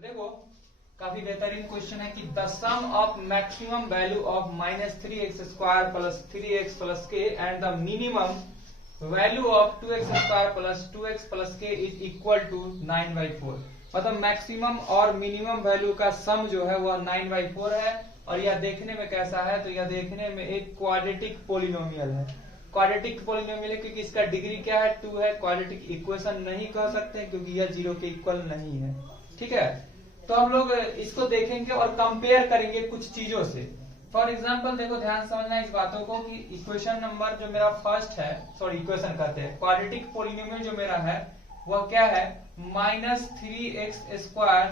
देखो काफी बेहतरीन क्वेश्चन है कि the sum of maximum value of -3x² plus 3x plus k and the minimum value of 2x² plus 2x plus k is equal to 9/4। मतलब maximum और minimum value का सम जो है वह 9/4 है। और यह देखने में कैसा है, तो यह देखने में एक क्वाड्रेटिक पोलिनोमियल है। क्वाड्रेटिक पोलिनोमियल है क्योंकि इसका डिग्री क्या है, 2 है। क्वाड्रेटिक इक्वेशन नहीं कह सकते क्योंकि यह 0 के इक्वल नहीं है। ठीक है, तो हम लोग इसको देखेंगे और कंपेयर करेंगे कुछ चीजों से। फॉर एग्जाम्पल देखो, ध्यान समझना इस बातों को कि इक्वेशन नंबर जो मेरा फर्स्ट है, सॉरी इक्वेशन कहते हैं, क्वाड्रेटिक पोलिनोमियल जो मेरा है वह क्या है, -3x²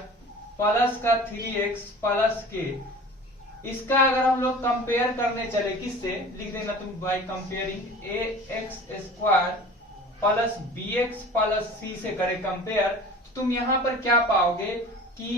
प्लस का 3x प्लस के। इसका अगर हम लोग कंपेयर करने चले किससे, लिख देना तुम by comparing ax² plus bx plus c से करें कंपेयर, तो तुम यहाँ पर क्या पाओगे कि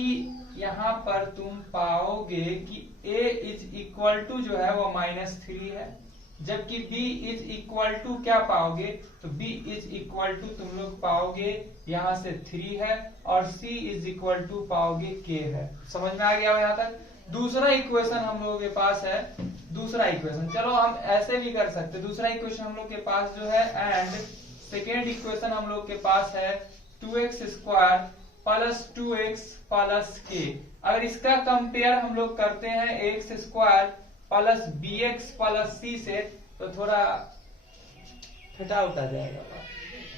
यहाँ पर तुम पाओगे कि a इज इक्वल टू जो है वो -3 है, जबकि b इज इक्वल टू क्या पाओगे, तो b इज इक्वल टू तुम लोग पाओगे यहाँ से 3 है और c इज इक्वल टू पाओगे k है। समझ में आ गया यहाँ तक। दूसरा इक्वेशन हम लोगों के पास है, दूसरा इक्वेशन चलो हम ऐसे भी कर सकते। दूसरा इक्वेशन हम लोग के पास जो है, एंड सेकेंड इक्वेशन हम लोग के पास है 2x² प्लस 2x प्लस के। अगर इसका कंपेयर हम लोग करते हैं ax² plus bx plus c से, तो थोड़ा फटा उठा जाएगा।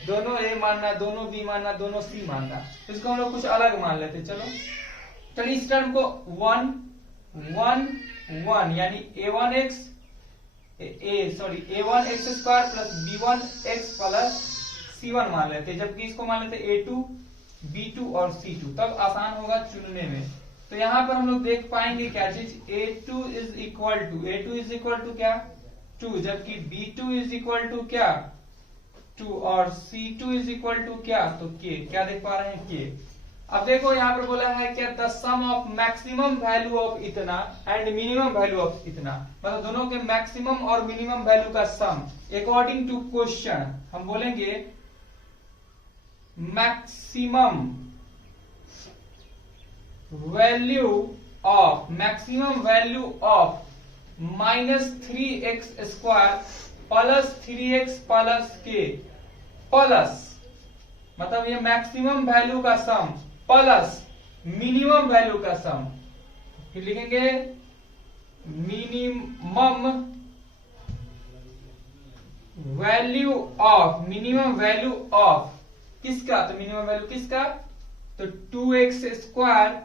दोनों a मानना, दोनों b मानना, दोनों c मानना, इसको हम लोग कुछ अलग मान लेते। चलो इस टर्म को 1 1 1 यानी a1x² plus b1x plus c1 मान लेते, जबकि इसको मान लेते a2 b2 और c2, तब आसान होगा चुनने में। तो यहाँ पर हम लोग देख पाएंगे क्या चीज, a2 इज इक्वल टू क्या 2, जबकि b2 इज इक्वल टू क्या 2 और c2 इज इक्वल टू क्या, तो k। क्या देख पा रहे हैं, k। अब देखो यहाँ पर बोला है क्या, the sum of maximum value of इतना एंड मिनिमम वैल्यू ऑफ इतना, मतलब दोनों के मैक्सिमम और मिनिमम वैल्यू का सम अकॉर्डिंग टू क्वेश्चन। हम बोलेंगे maximum value of -3x² plus 3x plus k plus, मतलब ये मैक्सिमम वैल्यू का सम प्लस मिनिमम वैल्यू का सम। फिर लिखेंगे मिनिमम वैल्यू ऑफ किसका, तो मिनिमम वैल्यू किसका, तो 2x²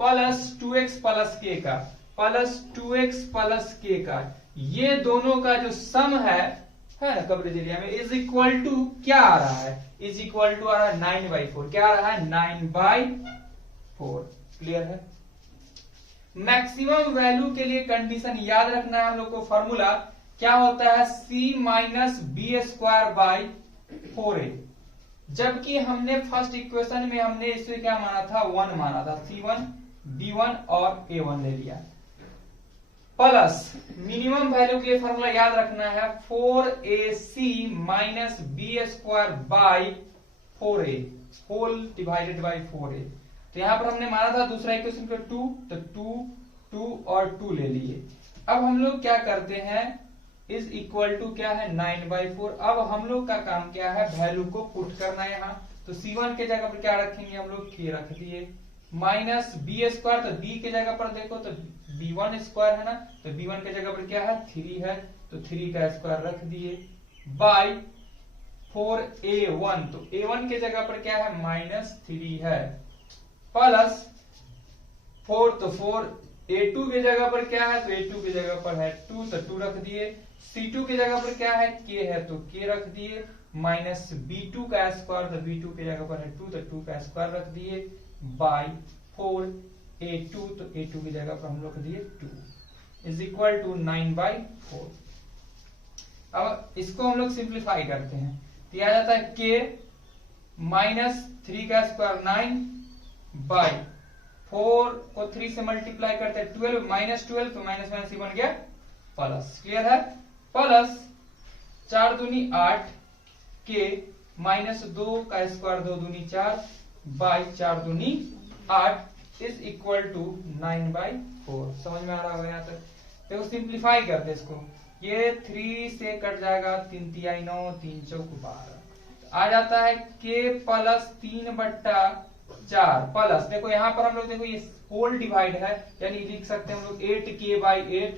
प्लस 2x प्लस के का प्लस 2x प्लस के का, ये दोनों का जो सम है ना कवरेज एरिया में, इज इक्वल टू क्या आ रहा है, इज इक्वल टू आ रहा है 9/4। क्या आ रहा है, 9/4। क्लियर है। मैक्सिमम वैल्यू के लिए कंडीशन याद रखना है हम लोग को, फॉर्मूला क्या होता है, c माइनस b² 4a। जबकि हमने फर्स्ट इक्वेशन में हमने इसे क्या माना था, 1 माना था, c1 b1 और a1 ले लिया, प्लस मिनिमम वैल्यू के लिए फॉर्मूला याद रखना है 4ac minus b² 4a whole divided by 4a। तो यहां पर हमने माना था दूसरा इक्वेशन पे 2, तो 2 2 और 2 ले लिए। अब हम लोग क्या करते हैं, इज इक्वल टू क्या है 9/4। अब हम लोग का काम क्या है, वैल्यू को पुट करना है यहाँ। तो c1 के जगह पर क्या रखेंगे हम लोग, k रख दिए, माइनस b², तो b के जगह पर देखो तो b1² है ना, तो b1 के जगह पर क्या है 3 है, तो 3 का स्क्वायर रख दिए, बाई 4a1, तो a1 के जगह पर क्या है -3 है, प्लस 4, तो 4a2 के जगह पर क्या है, तो a2 की जगह पर है 2, तो 2 रख दिए, c2 की जगह पर क्या है k है, तो k रख दिए, माइनस b2 का स्क्वायर, तो b2 की जगह पर है 2, तो 2 का स्क्वायर रख दिए, बाई 4a2, तो a2 की जगह पर हम लोग दिए 2 इज इक्वल टू 9/4। अब इसको हम लोग सिंप्लीफाई करते हैं, तो आ जाता है k माइनस 3 का स्क्वायर 9 बाई 4 को 3 से मल्टीप्लाई करते हैं 12 -12, तो माइनस माइनस बन गया प्लस। क्लियर है, प्लस 4 दूनी 8 के माइनस 2 का स्क्वायर 2 दूनी 4 बाई 4 दूनी 8 इज इक्वल टू 9/4। समझ में आ रहा होगा यहाँ तक? देखो सिंप्लीफाई करते इसको, ये 3 से कट जाएगा, 3 तिहाई 9, 3 चौक 12, आ जाता है k प्लस 3/4 प्लस, देखो यहाँ पर हम लोग देखो ये होल डिवाइड है, यानी लिख सकते हैं हम लोग 8k/8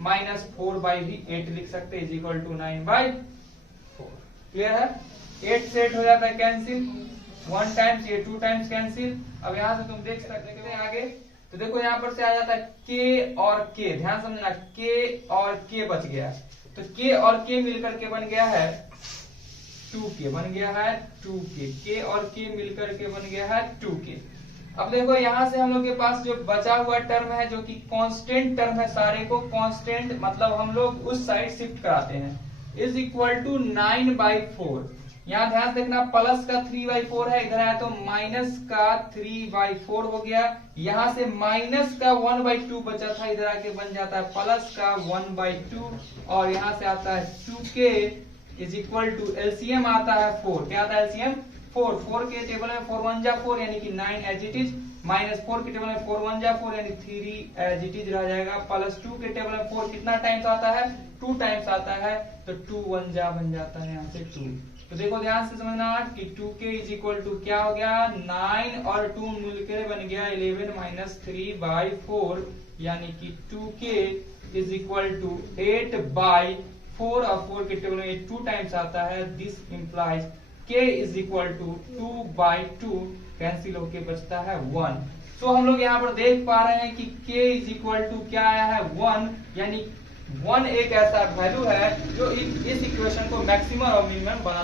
माइनस 4/8 लिख सकते हैं, इज इक्वल टू 9/4। क्लियर है? 8 से 8 हो जाता है कैंसिल, 1 टाइम्स, ये 2 टाइम्स कैंसिल। अब यहाँ से तुम देख सकते हैं आगे, तो देखो यहाँ पर से आ जाता है k और k, ध्यान समझना, k और k बच गया, तो k और k मिलकर के बन गया है 2k, बन गया है 2k, k और k मिलकर के बन गया है 2k। अब देखो यहाँ से हम लोग के पास जो बचा हुआ टर्म है, जो कि कांस्टेंट टर्म है, सारे को कांस्टेंट मतलब हम लोग उस साइड शिफ्ट कराते हैं, इज इक्वल टू 9/4। यहाँ ध्यान देखना, प्लस का 3/4 है, इधर आया तो माइनस का 3/4 हो गया, यहाँ से माइनस का 1/2 बचा था, इधर आके बन जाता है प्लस का 1/2, और यहाँ से आता है 2k is equal to LCM आता है 4। क्या आता है एलसीएम? 4। 4 के टेबल में 4 1 जा 4 यानी कि 9 एज इट इज, माइनस 4 के टेबल में 4 1 जा 4 यानी 3 एज इट इज रह जाएगा, प्लस 2 के टेबल में 4 कितना टाइम्स आता है? 2 टाइम्स आता है, तो 2 1 जा बन जाता है यहाँ से 2। तो देखो ध्यान से समझना कि 2k इज इक्वल टू क्या हो गया, 9 और 2 मिलकर बन गया 11 माइनस 3/4, यानी कि 2k इज इक्वल टू 8/4, और 4 के टेबल में 2 टाइम्स आता है, this implies k is equal to 2/2, cancel होके बचता है 1। सो हम लोग यहाँ पर देख पा रहे हैं कि k इज इक्वल टू क्या आया है 1, यानी 1 एक ऐसा वैल्यू है जो इस इक्वेशन को मैक्सिमम और मिनिमम बना